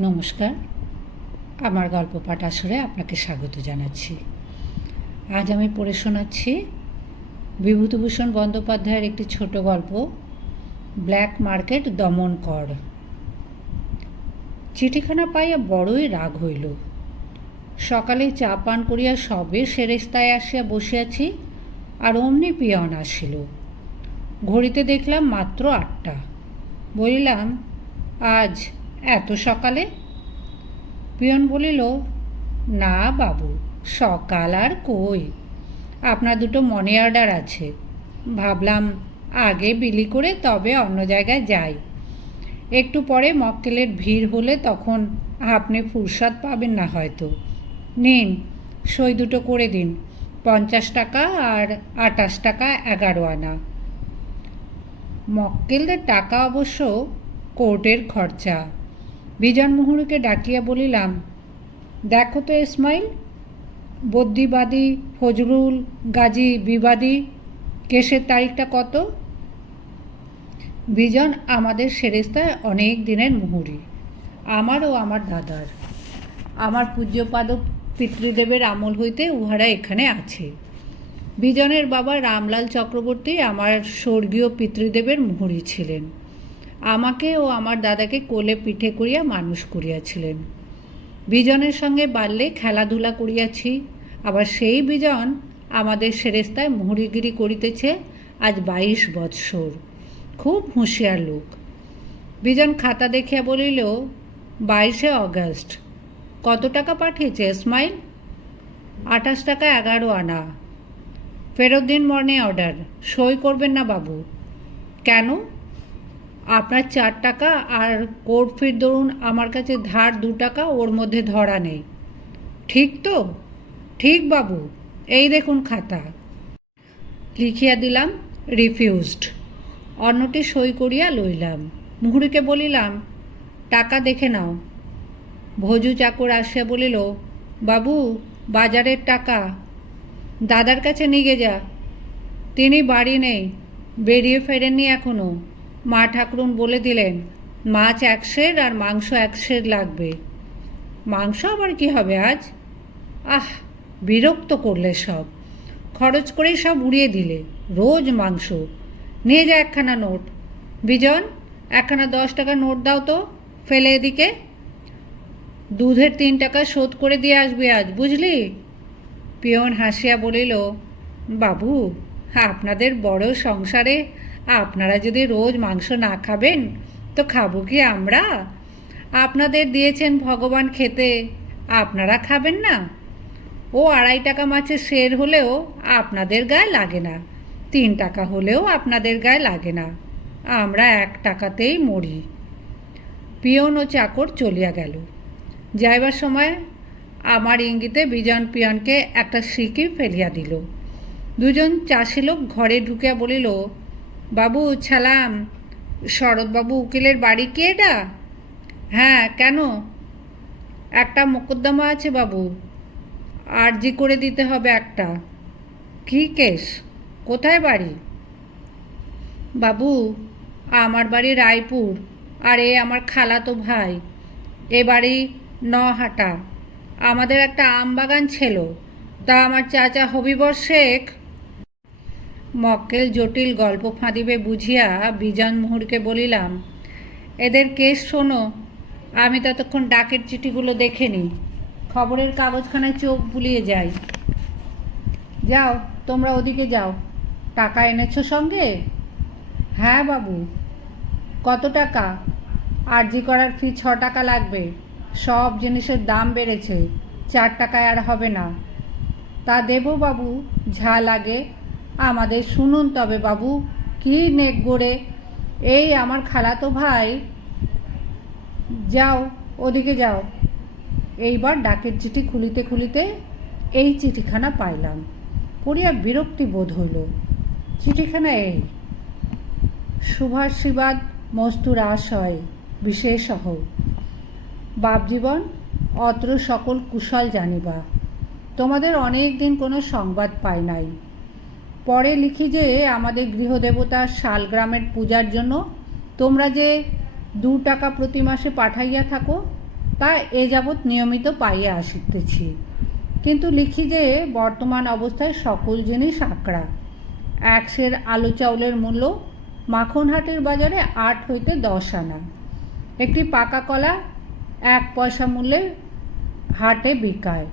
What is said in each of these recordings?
নমস্কার, আমার গল্প পাঠ আসরে আপনাকে স্বাগত জানাচ্ছি। আজ আমি পড়ে শোনাচ্ছি বিভূতিভূষণ বন্দ্যোপাধ্যায়ের একটি ছোট গল্প, ব্ল্যাক মার্কেট দমন কর। চিঠিখানা পাইয়া বড়ই রাগ হইল। সকালে চা পান করিয়া সবে সেরেস্তায় আসিয়া বসিয়াছি, আর অমনি পিয়ন আসিল। ঘড়িতে দেখলাম মাত্র 8টা। বলিলাম, আজ এত সকালে? পিয়ন বলিল, না বাবু, সকাল আর কই, আপনার দুটো মনি অর্ডার আছে। ভাবলাম আগে বিলি করে তবে অন্য জায়গায় যাই। একটু পরে মক্কেলের ভিড় হলে তখন আপনি ফুরসত পাবেন না হয়তো। নিন, সই দুটো করে দিন, 50 টাকা আর 28 টাকা 11 আনা। মক্কেলদের টাকা অবশ্য কোর্টের খরচা। বিজন মুহুরীকে ডাকিয়া বলিলাম, দেখো তো ইসমাইল, বদ্যিবাদী ফজলুল গাজী বিবাদী কেসের তারিখটা কত? বিজন আমাদের সেরেস্তায় অনেক দিনের মুহুরী, আমার ও আমার দাদার। আমার পূজ্যপাদ পিতৃদেবের আমল হইতে উহারা এখানে আছে। বিজনের বাবা রামলাল চক্রবর্তী আমার স্বর্গীয় পিতৃদেবের মুহুরী ছিলেন। আমাকে ও আমার দাদাকে কোলে পিঠে করিয়া মানুষ করিয়াছিলেন। বিজনের সঙ্গে বাল্যে খেলাধুলা করিয়াছি। আবার সেই বিজন আমাদের সেরেস্তায় মুহুরীগিরি করিতেছে আজ 22 বৎসর। খুব হুঁশিয়ার লোক। বিজন খাতা দেখিয়া বলিল, 22শে অগস্ট। কত টাকা পাঠিয়েছে ইসমাইল? 28 টাকা 11 আনা। ফেরত দিন মর্নে অর্ডার, সই করবেন না বাবু। কেন? আপনার 4 টাকা আর কোর্ট ফির ধরুন আমার কাছে ধার 2 টাকা, ওর মধ্যে ধরা নেই। ঠিক তো? ঠিক বাবু, এই দেখুন খাতা। লিখিয়া দিলাম, রিফিউজড। অন্যটি সই করিয়া লইলাম। মুহুরীকে বলিলাম, টাকা দেখে নাও। ভোজু চাকর আসিয়া বলিল, বাবু, বাজারের টাকা। দাদার কাছে নিয়ে যা, তিনি বাড়ি নেই, বেরিয়ে ফেরেননি এখনও। মা ঠাকুরুন বলে দিলেন মাছ 1 সের আর মাংস 1 সের লাগবে। মাংস আবার কি হবে আজ? আহ, বিরক্ত করলে সব, খরচ করেই সব উড়িয়ে দিলে। রোজ মাংস। নিয়ে যা একখানা নোট। বিজন, একখানা 10 টাকা নোট দাও তো, ফেলে এদিকে। দুধের 3 টাকা শোধ করে দিয়ে আসবি আজ, বুঝলি? পিয়ন হাসিয়া বলিল, বাবু, আপনাদের বড় সংসারে আপনারা যদি রোজ মাংস না খাবেন তো খাবো কি আমরা? আপনাদের দিয়েছেন ভগবান খেতে, আপনারা খাবেন না? ও 2.5 টাকা মাছের সের হলেও আপনাদের গায়ে লাগে না, 3 টাকা হলেও আপনাদের গায়ে লাগে না। আমরা 1 টাকাতেই মরি। পিয়ন ও চাকর চলিয়া গেল। যাইবার সময় আমার ইঙ্গিতে বিজন পিয়নকে একটা সিকি ফেলিয়া দিল। দুজন চাষি লোক ঘরে ঢুকিয়া বলিল, বাবু ছালাম, শরৎবাবু উকিলের বাড়ি কি এটা? হ্যাঁ, কেন? একটা মোকদ্দমা আছে বাবু, আর্জি করে দিতে হবে একটা। কী কেস? কোথায় বাড়ি? বাবু, আমার বাড়ি রায়পুর, আর এ আমার খালাতো ভাই। এ বাড়ি নহাটা। আমাদের একটা আম বাগান ছিল, তা আমার চাচা হবিবর শেখ। মক্কেল জটিল গল্প ফাঁদিবে বুঝিয়া বিজন মুহুরীকে বলিলাম, এদের কেস শোনো, আমি ততক্ষণ ডাকের চিঠিগুলো দেখে নিই, খবরের কাগজখানায় চোখ বুলিয়ে যাই। যাও, তোমরা ওদিকে যাও। টাকা এনেছো সঙ্গে? হ্যাঁ বাবু। কত টাকা? আর্জি করার ফি 6 টাকা লাগবে। সব জিনিসের দাম বেড়েছে, 4 টাকায় আর হবে না। তা দেব বাবু, যা লাগে। আমাদের শুনুন তবে বাবু, কি নেক গড়ে। এই আমার খালাতো ভাই। যাও, ওদিকে যাও। এইবার ডাকের চিঠি খুলিতে খুলিতে এই চিঠিখানা পাইলাম। পড়িয়া বিরক্তি বোধ হইল। চিঠিখানা এই, শুভাশীর্বাদ মস্তুর আশয় বিশেষহ। বাপজীবন, অত্র সকল কুশল জানিবা। তোমাদের অনেক দিন কোনো সংবাদ পাই নাই। পরে লিখি যে আমাদের গৃহদেবতার শালগ্রামের পূজার জন্য তোমরা যে 2 টাকা প্রতি মাসে পাঠাইয়া থাকো, তা এ যাবৎ নিয়মিত পাইয়া আসিতেছি, কিন্তু লিখি যে বর্তমান অবস্থায় সকল জিনিস আকড়া। এক সের আলু চাউলের মূল্য মাখনহাটের বাজারে 8 হইতে 10 আনা। একটি পাকা কলা 1 পয়সা মূল্যে হাটে বিকায়।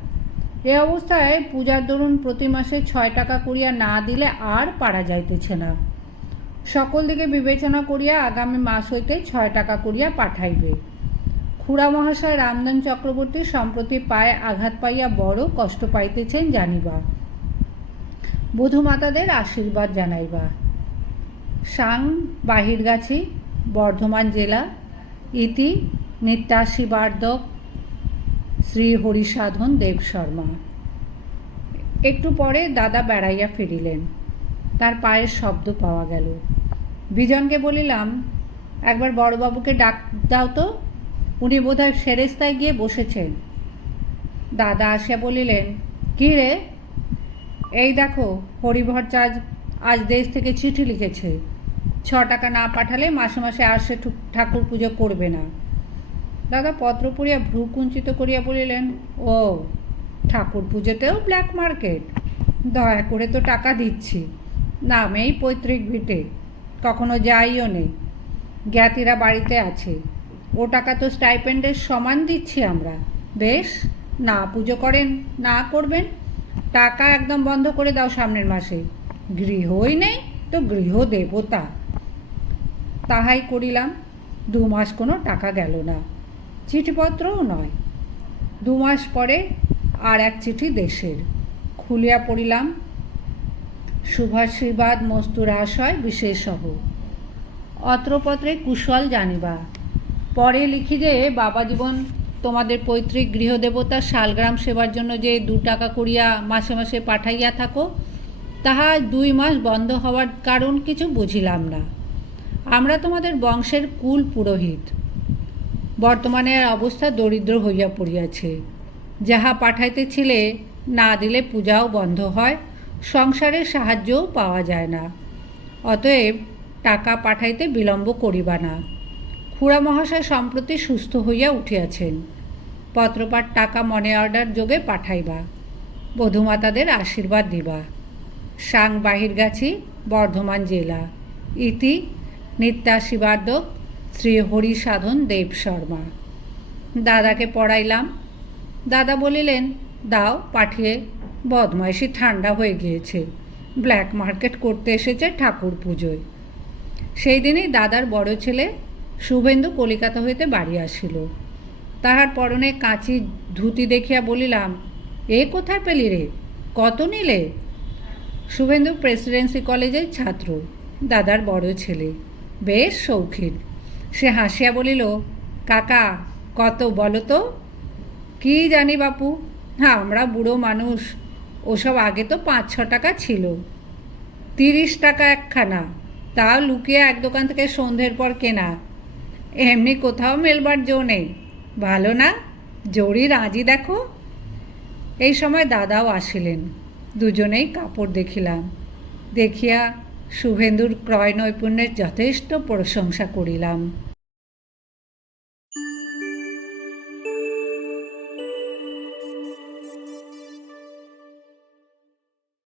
এ অবস্থায় পূজার দরুন প্রতি মাসে 6 টাকা করিয়া না দিলে আর পারা যাইতেছে না। সকল দিকে বিবেচনা করিয়া আগামী মাস হইতে 6 টাকা করিয়া পাঠাইবে। খুড়া মহাশয় রামধন চক্রবর্তী সম্প্রতি পায়ে আঘাত পাইয়া বড় কষ্ট পাইতেছেন জানিবা। বধূমাতাদের আশীর্বাদ জানাইবা। সাং বাহিরগাছি, বর্ধমান জেলা। ইতি নিত্যাশীর্বাদক শ্রী হরিসাধন দেব শর্মা। একটু পরে দাদা বেড়াইয়া ফিরিলেন। তার পায়ের শব্দ পাওয়া গেল। বিজনকে বলিলাম, একবার বড়বাবুকে ডাক দাও তো, উনি বোধহয় সেরেস্তায় গিয়ে বসেছেন। দাদা আসিয়া বলিলেন, কী রে? এই দেখো, হরিভট্টাচার্য আজ দেশ থেকে চিঠি লিখেছে, 6 টাকা না পাঠালে মাসে মাসে আর সে ঠাকুর পুজো করবে না। দাদা পত্র পড়িয়া ভ্রু কুঞ্চিত করিয়া বলিলেন, ও, ঠাকুর পুজোতেও ব্ল্যাক মার্কেট? দয়া করে তো টাকা দিচ্ছি, নামেই পৈতৃক ভিটে, কখনো যাইও নেই, জ্ঞাতিরা বাড়িতে আছে, ও টাকা তো স্টাইপেন্ডের সমান দিচ্ছি আমরা। বেশ, না পুজো করেন না করবেন, টাকা একদম বন্ধ করে দাও সামনের মাসে। গৃহই নেই তো গৃহ দেবতা। তাহাই করিলাম। 2 মাস কোনো টাকা গেল না, চিঠিপত্রও নয়। 2 মাস পরে আর এক চিঠি দেশের। খুলিয়া পড়িলাম, শুভাশীর্বাদ মস্তুরাশয় বিশেষহ। অত্রপত্রে কুশল জানিবা। পরে লিখি যে বাবা জীবন তোমাদের পৈতৃক গৃহদেবতার শালগ্রাম সেবার জন্য যে 2 টাকা করিয়া মাসে মাসে পাঠাইয়া থাকো, তাহা 2 মাস বন্ধ হওয়ার কারণ কিছু বুঝিলাম না। আমরা তোমাদের বংশের কুল পুরোহিত। বর্তমানে অবস্থা দরিদ্র হইয়া পড়িয়াছে। যাহা পাঠাইতেছিলে না দিলে পূজাও বন্ধ হয়, সংসারের সাহায্যও পাওয়া যায় না। অতএব টাকা পাঠাইতে বিলম্ব করিবা না। খুড়া মহাশয় সম্প্রতি সুস্থ হইয়া উঠিয়াছেন। পত্রপাঠ টাকা মনি অর্ডার যোগে পাঠাইবা। বধূমাতাদের আশীর্বাদ দিবা। সাং বাহিরগাছি, বর্ধমান জেলা। ইতি নিত্যাশীর্বাদক শ্রী হরিসাধন দেব শর্মা। দাদাকে পড়াইলাম। দাদা বলিলেন, দাও পাঠিয়ে, বদমাইশি ঠান্ডা হয়ে গিয়েছে, ব্ল্যাক মার্কেট করতে এসেছে ঠাকুর পুজোয়। সেই দিনই দাদার বড় ছেলে শুভেন্দু কলিকাতা হইতে বাড়ি আসিল। তাহার পরনে কাঁচি ধুতি দেখিয়া বলিলাম, এ কোথায় পেলি রে? কত নিলে? শুভেন্দু প্রেসিডেন্সি কলেজের ছাত্র, দাদার বড় ছেলে, বেশ শৌখিন। সে হাসিয়া বলিল, কাকা কত বলো তো? কি জানি বাপু, আমরা বুড়ো মানুষ, ওসব আগে তো 5-6 টাকা ছিল। 30 টাকা একখানা, তাও লুকিয়ে এক দোকান থেকে সন্ধ্যের পর কেনা। এমনি কোথাও মেলবার জো নেই। ভালো না? জরির আঁজি দেখো। এই সময় দাদাও আসিলেন। দুজনেই কাপড় দেখিলাম। দেখিয়া শুভেন্দুর ক্রয় নৈপুণ্যের যথেষ্ট প্রশংসা করিলাম।